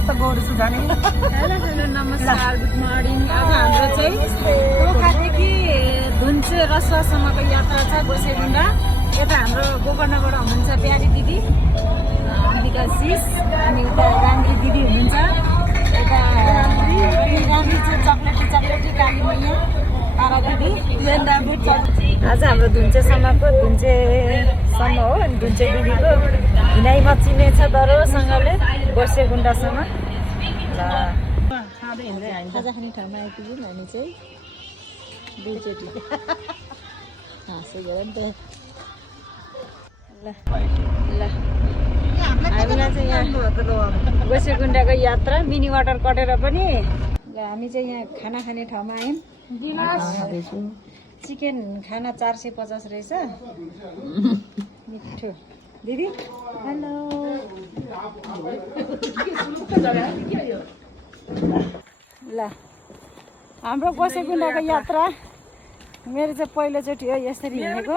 कस्तो गोरु छु जाने। हेलो हेलो नमस्कार गुड मर्निङ। आज हाम्रो चाहिँ पोखादेखि धुन्चे रसुवासम्मको यात्रा छ गोसेगुन्डा। यता हाम्रो गोकर्णबाट हुनुहुन्छ प्यारी दिदी अम्बिका सिस, अनि उता राङ्गी दिदी हुनुहुन्छ, यता राङ्गी चाहिँ चक्लेटी काली मैया तारा दिदी। आज हाम्रो धुन्चेसम्मको धुन्चेसम्म हो, अनि धुन्चे दिदीको हिँडाइ मचिने छ दरोसँगले गोसेगुन्डासम्म। खाजा खाने ठाउँमा आइपुग्यौँ हामी चाहिँ दुईचोटि। हाँसो गर नि त। ल ल हामीलाई चाहिँ यहाँ गोसेगुन्डाको यात्रा मिनी वाटर कटेर पनि ल हामी चाहिँ यहाँ खाना खाने ठाउँमा आयौँ। चिकन खाना 450 रहेछ। मिठो दिदी हेलो। ल हाम्रो गोसेगुन्डाको यात्रा मेरो चाहिँ पहिलोचोटि हो यसरी हिँडेको।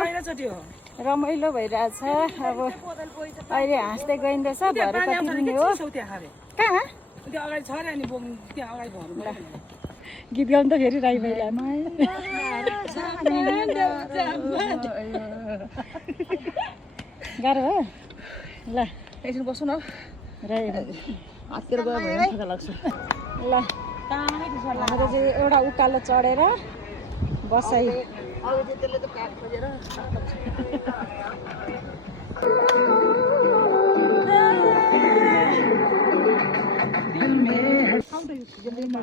रमाइलो भइरहेछ। अब अहिले हाँस्दै गइँदैछ। भरे कति दिने हो कहाँ गीत गाउनु त फेरि राई महिलामा गाह्रो हो। ल एकछिन बस्नु न राई हाततिर गयो भने थका लाग्छ। ल हाम्रो चाहिँ एउटा उकालो चढेर बसाइ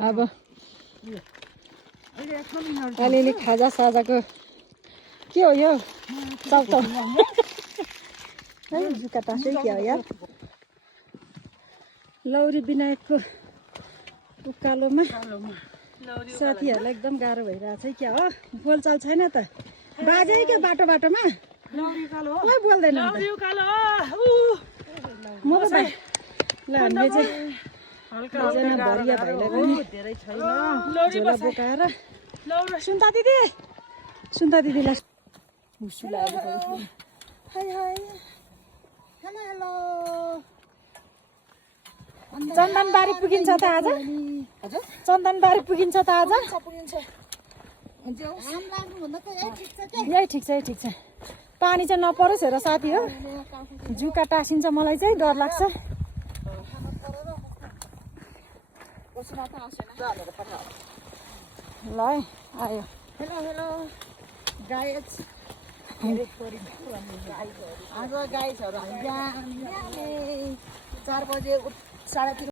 अब अलिअलि खाजा साजाको के हो यो चौतो है जुका टाँसै क्या हो यार। लौरी विनायकको उकालोमा साथीहरूलाई एकदम गाह्रो भइरहेछ है क्या हो। बोलचाल छैन त बाजे क्या बाटोमा कोही बोल्दैन म त ल हामीले चाहिँ एकजना भरिया भाइलाई पनि झोला बोकाएर सुन्ता दिदीलाई चन्दनबारी पुगिन्छ त आज। चन्दनबारी पुगिन्छ त आज। यही ठिक छ। पानी चाहिँ नपरोस् हेर साथी हो। जुका टाँसिन्छ मलाई चाहिँ डर लाग्छ। ल है आयो। हेलो गाइज आज गाइजहरू हामी बिहान 4 बजे 3:30